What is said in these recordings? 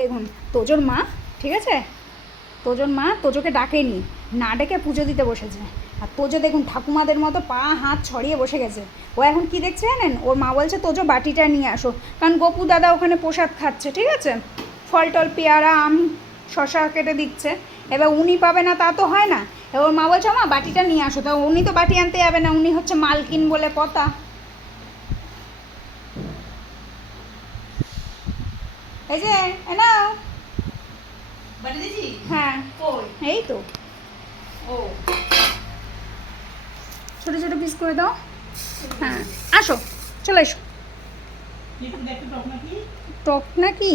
দেখুন তোজোর মা, ঠিক আছে, তোজোর মা তোজোকে ডাকেনি, না ডেকে পুজো দিতে বসেছে। আর তোজো দেখুন ঠাকুমাদের মতো পা হাত ছড়িয়ে বসে গেছে। ও এখন কি দেখছে জানেন, ওর মা বলছে তোজো বাটিটা নিয়ে আসো, কারণ গপু দাদা ওখানে প্রসাদ খাচ্ছে, ঠিক আছে, ফল টল পেয়ারা আম শশা কেটে দিচ্ছে। এবার উনি পাবে না তা তো হয় না। এবার ওর মা বলছে মা বাটিটা নিয়ে আসো, তা উনি তো বাটি আনতে যাবে না, উনি হচ্ছে মালকিন বলে কথা। এই যে নাও বাটি দিছি। হ্যাঁ কই? এই তো ও ছোটো ছোটো পিস করে দাও। হ্যাঁ আসো, চলে এসো। একটু দেখো টক নাকি? টক নাকি?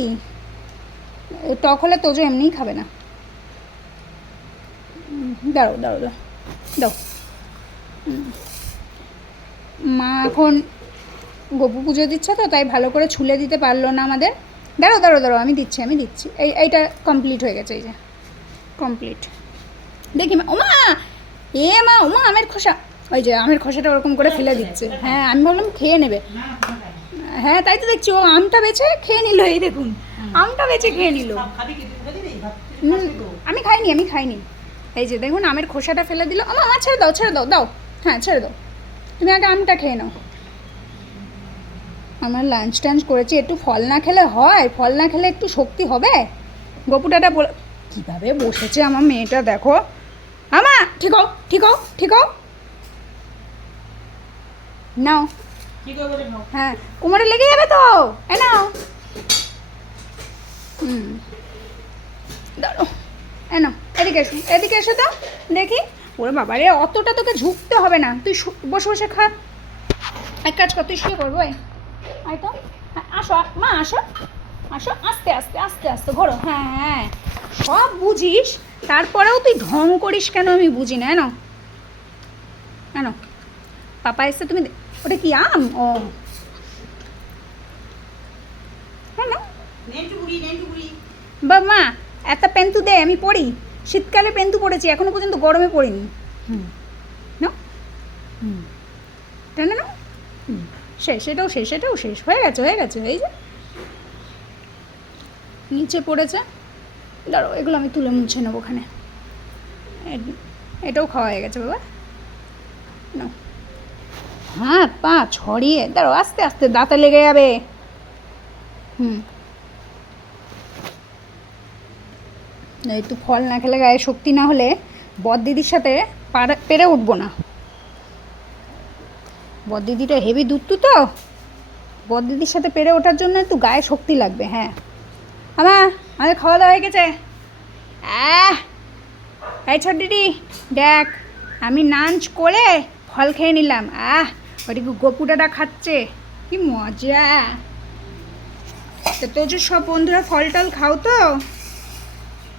টক হলে তোজো এমনিই খাবে না। দাঁড়ো দাঁড়ো দাও দাও। মা এখন গপু পুজো দিচ্ছে তো, তাই ভালো করে ছুলে দিতে পারলো না আমাদের। দাঁড়ো দাঁড়ো দাঁড়ো, আমি দিচ্ছি এইটা কমপ্লিট হয়ে গেছে, এই যে কমপ্লিট। দেখি মা, ওমা এ মা, ওমা আমের খোসা, ওই যে আমের খোসাটা ওরকম করে ফেলে দিচ্ছে। হ্যাঁ আমি ভাবলাম খেয়ে নেবে। না হ্যাঁ তাই তো দেখছি, ও আমটা বেছে খেয়ে নিল, এই দেখুন আমটা বেছে খেয়ে নিল। সব খাবি কি? তুই দিবি ভাত? আমি খাইনি। এই যে দেখুন আমের খোসাটা ফেলে দিল। আমার ছেড়ে দাও দাও, হ্যাঁ ছেড়ে দাও, তুমি আগে আমটা খেয়ে নাও। আমার লাঞ্চ টাঞ্চ করেছি, একটু ফল না খেলে হয়? ফল না খেলে একটু শক্তি হবে? গপুটাটা বলে কীভাবে বসেছে আমার মেয়েটা, দেখো। আমা ঠিক হও নাও। কি করবো রে খাও? হ্যাঁ কোমরে লেগে যাবে তো, এ নাও। দাঁড়ো, এ নাও, এদিকে এসো তো দেখি। ওরে বাবা রে, অতটা তোকে ঝুঁকতে হবে না, তুই বসে বসে খা। এক কাজ কর, তুই শুয়ে করবো, আয় তো। হ্যাঁ আসো মা, আসো আস্তে আস্তে ঘোরো। হ্যাঁ সব বুঝিস, তারপরেও তুই ঢং করিস কেন আমি বুঝি না। কেন পাপা এসে তুমি ওটা কি আম? ও হ্যাঁ না নেন্টু বুড়ি। বা মা একটা পেন্তু দে, আমি পড়ি, শীতকালে পেন্তু পড়েছি, এখনো পর্যন্ত গরমে পড়িনি। না না এটাও শেষ হয়ে গেছে এই যে নিচে পড়েছে। দাঁড়ো এগুলো আমি তুলে মুছে নেবো ওখানে। এটাও খাওয়া হয়ে গেছে বাবা। নাও, হাত পা ছড়িয়ে, দাঁড়ো আস্তে আস্তে, দাঁতে লেগে যাবে। একটু ফল না খেলে গায়ে শক্তি না হলে বড়দিদির সাথে পেরে উঠবো না। বড়দিদিটা হেভি দুধটু তো, বড়দিদির সাথে পেরে ওঠার জন্য একটু গায়ে শক্তি লাগবে। হ্যাঁ আমাদের খাওয়া দাওয়া হয়ে গেছে। এই ছোট দিদি দেখ, আমি লাঞ্চ করে ফল খেয়ে নিলাম। ওদিকে গপুটাটা খাচ্ছে, কি মজা। তো তোর সব বন্ধুরা ফল টল খাও তো।